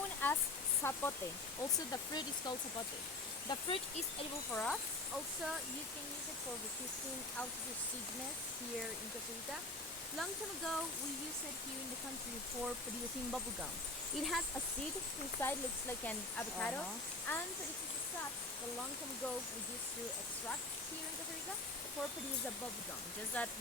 known as zapote. Also, the fruit is called zapote. The fruit is edible for us. Also, you can use it for resisting altitude sickness here in Costa Rica. Long time ago, we used it here in the country for producing bubblegum. It has a seed inside, looks like an avocado, and produces a sap that long time ago we used to extract here in Costa Rica for produce a bubblegum. Just that